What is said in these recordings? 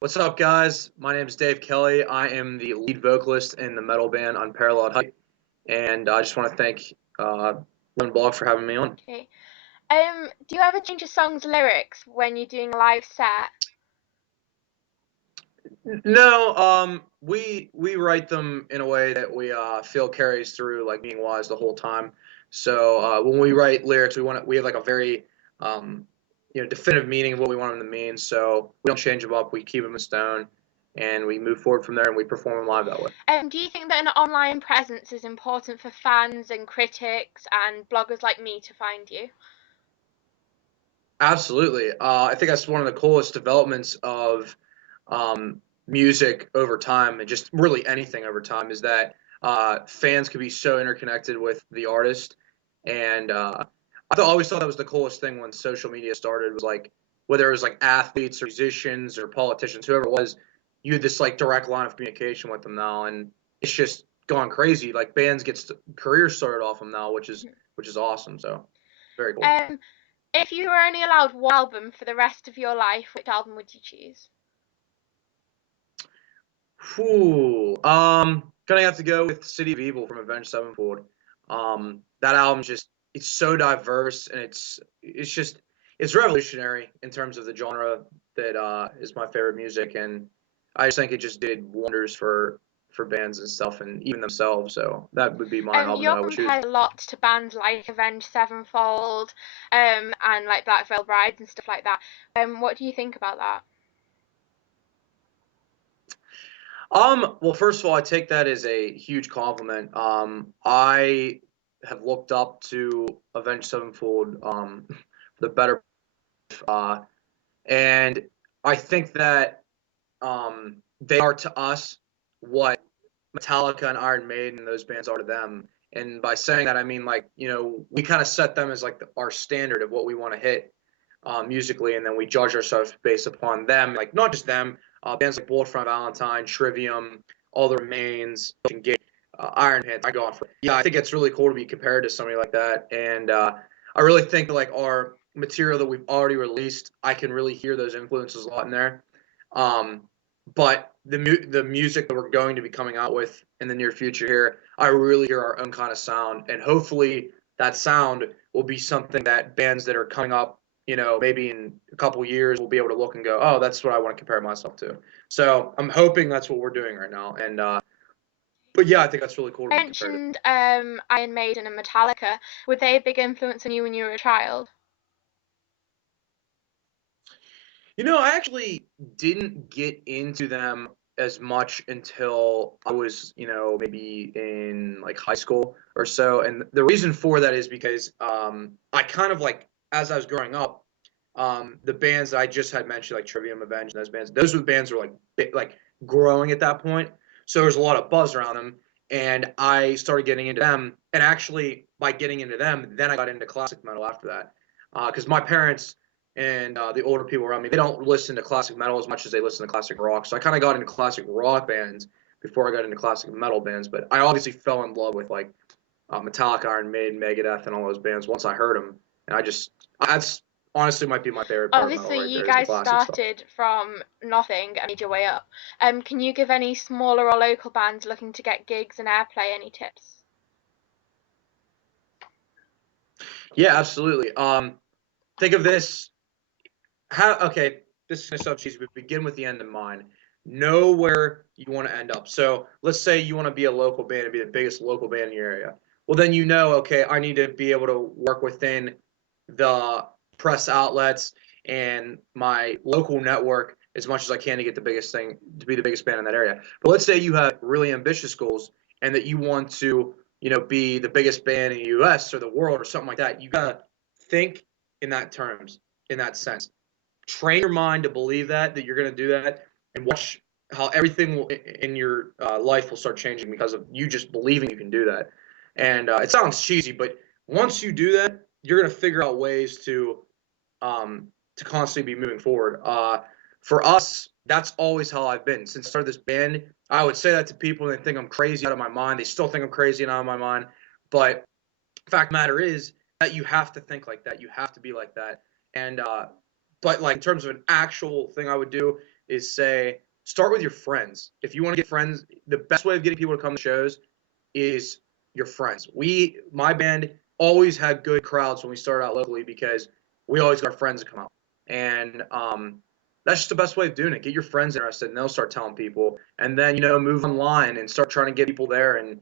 What's up, guys? My name is Dave Kelly. I am the lead vocalist in the metal band Unparalleled Height, and I just want to thank Lemon Block for having me on. Okay. Do you ever change a song's lyrics when you're doing a live set? No, we write them in a way that we feel carries through, like being wise the whole time. So when we write lyrics, we have like a very definitive meaning of what we want them to mean. So we don't change them up. We keep them in stone, and we move forward from there, and we perform them live that way. Do you think that an online presence is important for fans and critics and bloggers like me to find you? Absolutely. I think that's one of the coolest developments of music over time, and just really anything over time, is that fans can be so interconnected with the artist. And always thought that was the coolest thing when social media started, was like, whether it was like athletes or musicians or politicians, whoever it was, you had this like direct line of communication with them now, and it's just gone crazy. Like bands get careers started off them now, which is awesome. So very cool. If you were only allowed one album for the rest of your life, which album would you choose? Gonna have to go with City of Evil from Avenged Sevenfold. That album it's so diverse, and it's revolutionary in terms of the genre that is my favorite music, and I just think it just did wonders for bands and stuff, and even themselves. So that would be my album that You're I would choose. compared a lot to bands like Avenged Sevenfold, and like Black Veil Brides and stuff like that. What do you think about that? Well, first of all, I take that as a huge compliment. I have looked up to Avenged Sevenfold for the better, uh, and I think that they are to us what Metallica and Iron Maiden and those bands are to them. And by saying that, I mean, like, we kind of set them as like our standard of what we want to hit musically, and then we judge ourselves based upon them. Like, not just them, bands like Bullet for Valentine, Trivium, All the Remains, Iron Hands. I go on for yeah. I think it's really cool to be compared to somebody like that, and I really think like our material that we've already released, I can really hear those influences a lot in there. Um, but the music that we're going to be coming out with in the near future here, I really hear our own kind of sound, and hopefully that sound will be something that bands that are coming up, maybe in a couple years, will be able to look and go, oh, that's what I want to compare myself to. So I'm hoping that's what we're doing right now, and but yeah, I think that's really cool to You be compared to. mentioned Iron Maiden and Metallica. Were they a big influence on you when you were a child? I actually didn't get into them as much until I was, maybe in like high school or so. And the reason for that is because I kind of like, as I was growing up, the bands that I just had mentioned, like Trivium, Avenged, and those were the bands that were like like growing at that point. So there was a lot of buzz around them, and I started getting into them. And actually, by getting into them, then I got into classic metal after that, because my parents and the older people around me, they don't listen to classic metal as much as they listen to classic rock. So I kind of got into classic rock bands before I got into classic metal bands. But I obviously fell in love with like Metallica, Iron Maiden, Megadeth, and all those bands once I heard them. And that's honestly might be my favorite part of metal Obviously, right you there, is the guys classic stuff. started from nothing and made your way up. Can you give any smaller or local bands looking to get gigs and airplay any tips? Yeah, absolutely. Think of this. Okay, this is gonna sound cheesy, but begin with the end in mind. Know where you want to end up. So let's say you want to be a local band and be the biggest local band in your area. Well, then okay, I need to be able to work within the press outlets and my local network as much as I can to get the biggest thing, to be the biggest band in that area. But let's say you have really ambitious goals and that you want to, be the biggest band in the US or the world or something like that. You gotta think in that terms, in that sense. Train your mind to believe that you're going to do that, and watch how everything in your life will start changing because of you just believing you can do that. And it sounds cheesy, but once you do that, you're going to figure out ways to constantly be moving forward. For us, that's always how I've been since I started this band. I would say that to people and they think I'm crazy out of my mind. They still think I'm crazy and out of my mind, but fact of the matter is that you have to think like that. You have to be like that. And but like in terms of an actual thing I would do is say, start with your friends. If you want to get friends, the best way of getting people to come to shows is your friends. My band always had good crowds when we started out locally because we always got our friends to come out. And that's just the best way of doing it. Get your friends interested, and they'll start telling people. And then, move online and start trying to get people there and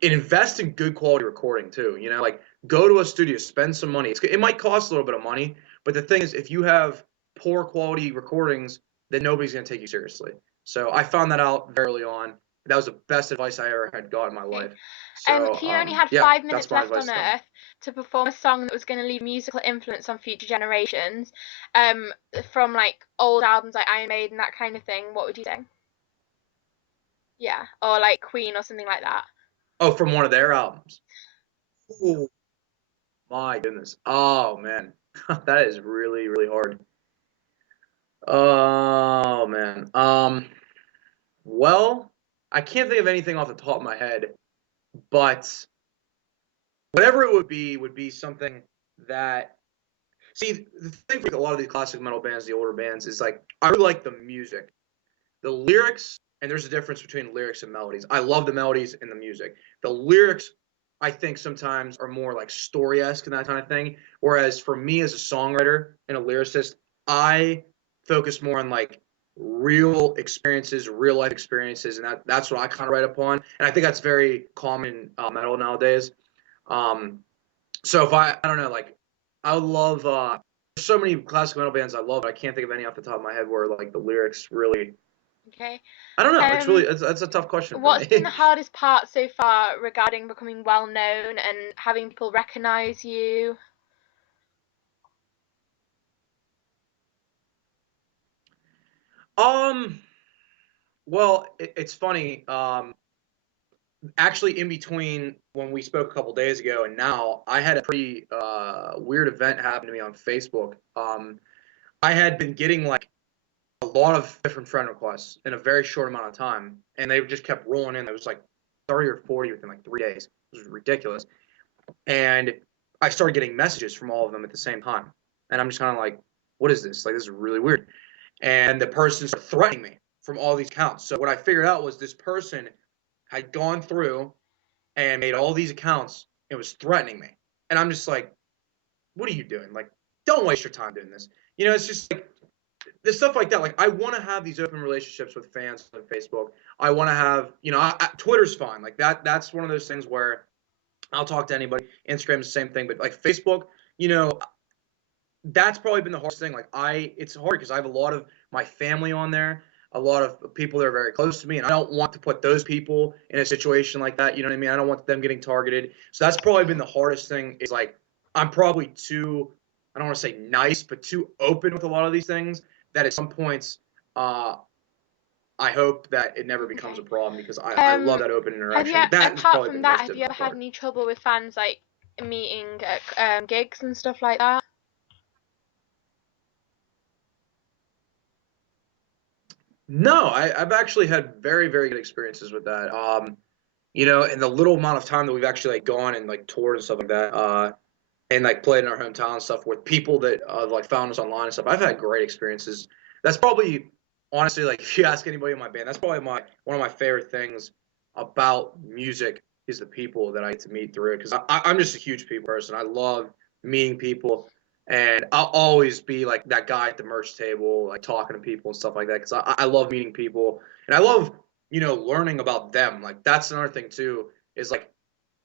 invest in good quality recording too. Like go to a studio, spend some money. It might cost a little bit of money, but the thing is, if you have poor quality recordings, then nobody's going to take you seriously. So I found that out very early on. That was the best advice I ever had got in my life. So If you only had yeah, 5 minutes that's my left advice on to them. Earth to perform a song that was going to leave musical influence on future generations, from like old albums like Iron Maiden, that kind of thing, what would you sing? Yeah, or like Queen or something like that. Oh, from one of their albums. Oh my goodness. Oh man, that is really really hard. Oh man. Well, I can't think of anything off the top of my head, but whatever it would be something that. See, the thing for a lot of these classic metal bands, the older bands, is like I really like the music. The lyrics, and there's a difference between lyrics and melodies. I love the melodies and the music. The lyrics, I think sometimes are more like story-esque and that kind of thing. Whereas for me as a songwriter and a lyricist, I focus more on like real experiences, real life experiences, and that's what I kind of write upon. And I think that's very common in metal nowadays. Um, so if I don't know, like I would love. There's so many classic metal bands I love, but I can't think of any off the top of my head where like the lyrics really. Okay. I don't know. It's really that's a tough question for What's been the me. hardest part so far regarding becoming well known and having people recognize you? um, well, it's funny. Actually, in between when we spoke a couple days ago and now, I had a pretty weird event happen to me on Facebook. I had been getting like a lot of different friend requests in a very short amount of time, and they just kept rolling in. It was like 30 or 40 within like 3 days. It was ridiculous. And I started getting messages from all of them at the same time. And I'm just kind of like, what is this? Like, this is really weird. And the person started threatening me from all these accounts. So what I figured out was this person had gone through and made all these accounts and was threatening me. And I'm just like, what are you doing? Like, don't waste your time doing this. It's just like there's stuff like that. Like, I want to have these open relationships with fans on Facebook. I want to have, Twitter's fine. Like that's one of those things where I'll talk to anybody. Instagram's the same thing, but like Facebook, you know, that's probably been the hardest thing. Like it's hard because I have a lot of my family on there, a lot of people that are very close to me, and I don't want to put those people in a situation like that. You know what I mean? I don't want them getting targeted. So that's probably been the hardest thing. Is like I'm probably too, I don't want to say nice, but too open with a lot of these things that at some points, I hope that it never becomes Okay. a problem because I love Um, that open have you, interaction. But that has apart probably from been the that, most have you ever difficult had part. any trouble with fans like meeting at gigs and stuff like that? No, I've actually had very, very good experiences with that. In the little amount of time that we've actually like gone and like toured and stuff like that, and like played in our hometown and stuff with people that like found us online and stuff. I've had great experiences. That's probably honestly like if you ask anybody in my band, that's probably one of my favorite things about music is the people that I get to meet through it because I'm just a huge people person. I love meeting people. And I'll always be like that guy at the merch table, like talking to people and stuff like that, because I love meeting people and I love, learning about them. Like that's another thing too, is like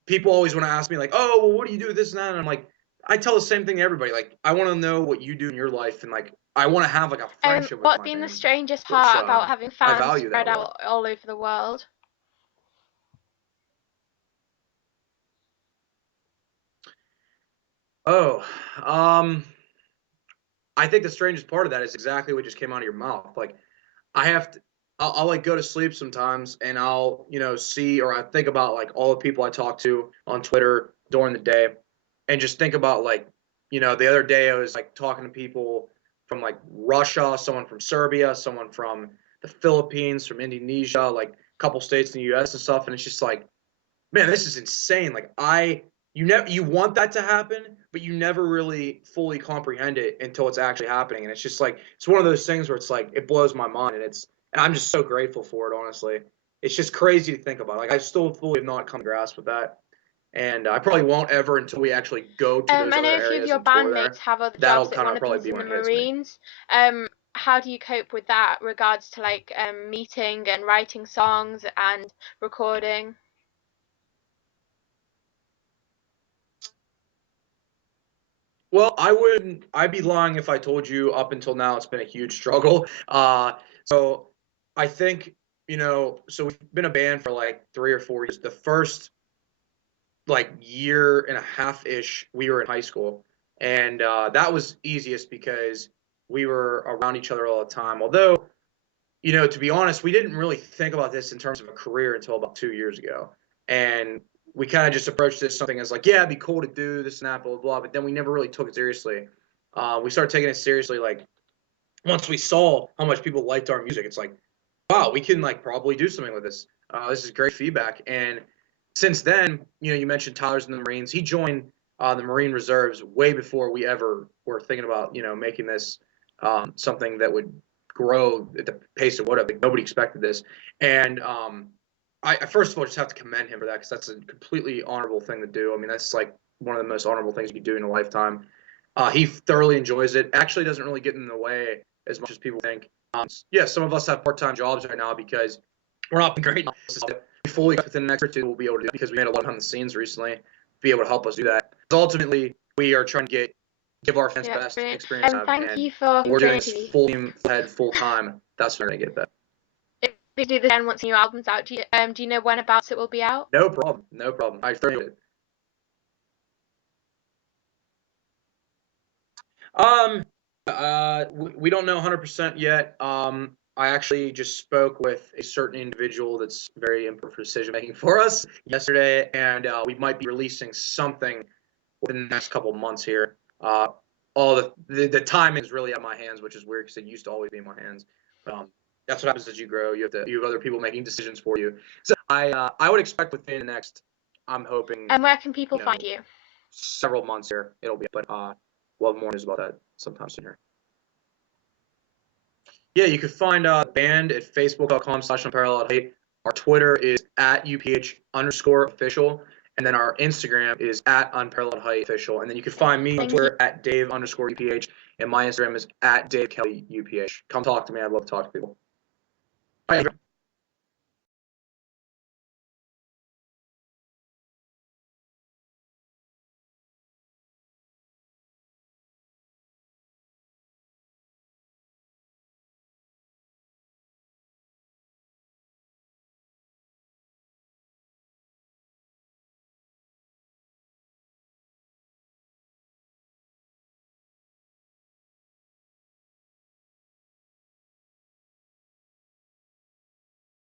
people always want to ask me like, oh, well, what do you do with this and that? And I'm like, I tell the same thing to everybody. Like, I want to know what you do in your life, and like, I want to have like a friendship with What's my been the band, strangest which part about having I fans value that spread a lot. out all over the world? Oh, um, I think the strangest part of that is exactly what just came out of your mouth. Like, I have to. I'll like go to sleep sometimes, and I'll see or I think about like all the people I talk to on Twitter during the day, and just think about like the other day I was like talking to people from like Russia, someone from Serbia, someone from the Philippines, from Indonesia, like a couple states in the U.S. and stuff, and it's just like, man, this is insane. Like you want that to happen, but you never really fully comprehend it until it's actually happening. And it's just like it's one of those things where it's like it blows my mind, and I'm just so grateful for it. Honestly, it's just crazy to think about. Like I still fully have not come to grasp with that, and I probably won't ever until we actually go to those I other know a few of areas your and tour bandmates there. have other That'll jobs. Like kind one of of probably them's be in the when it hits me. Marines. How do you cope with that regards to like meeting and writing songs and recording? Well, I'd be lying if I told you up until now it's been a huge struggle. So I think, so we've been a band for like 3 or 4 years. The first like year and a half ish, we were in high school, and that was easiest because we were around each other all the time. Although, to be honest, we didn't really think about this in terms of a career until about 2 years ago, and we kind of just approached this something as like, yeah, it'd be cool to do this and that, blah blah blah. But then we never really took it seriously. We started taking it seriously like once we saw how much people liked our music. It's like, wow, we can like probably do something with this. This is great feedback. And since then, you mentioned Tyler's in the Marines. He joined the Marine Reserves way before we ever were thinking about, making this something that would grow at the pace of what like, nobody expected this. And I first of all just have to commend him for that because that's a completely honorable thing to do. I mean, that's like one of the most honorable things you can do in a lifetime. He thoroughly enjoys it. Actually, doesn't really get in the way as much as people think. Yeah, some of us have part-time jobs right now because we're not great. We fully within the next or two we'll be able to do it because we made a lot behind the scenes recently. Be able to help us do that. Ultimately, we are trying to give our fans Yeah, it's best brilliant. experience, Thank and you for we're doing joining this me. full time. That's when we're gonna get that. If we do this again once a new album's out, do you know when about it will be out? No problem. No problem. I thoroughly it. Um, we don't know 100% yet. I actually just spoke with a certain individual that's very important for decision making for us yesterday, and we might be releasing something within the next couple of months here. All the timing is really out of my hands, which is weird because it used to always be in my hands. But that's what happens as you grow. You have other people making decisions for you. So I would expect within the next, I'm hoping, And where can people find you? several months here it'll be. But we'll have more news about that sometime soon here. Yeah, you can find the band at facebook.com/unparalleled height. Our Twitter is at UPH_official. And then our Instagram is at Unparalleled Height Official. And then you can find me on Twitter at Dave_UPH. And my Instagram is at Dave Kelly UPH. Come talk to me. I'd love to talk to people. Bye.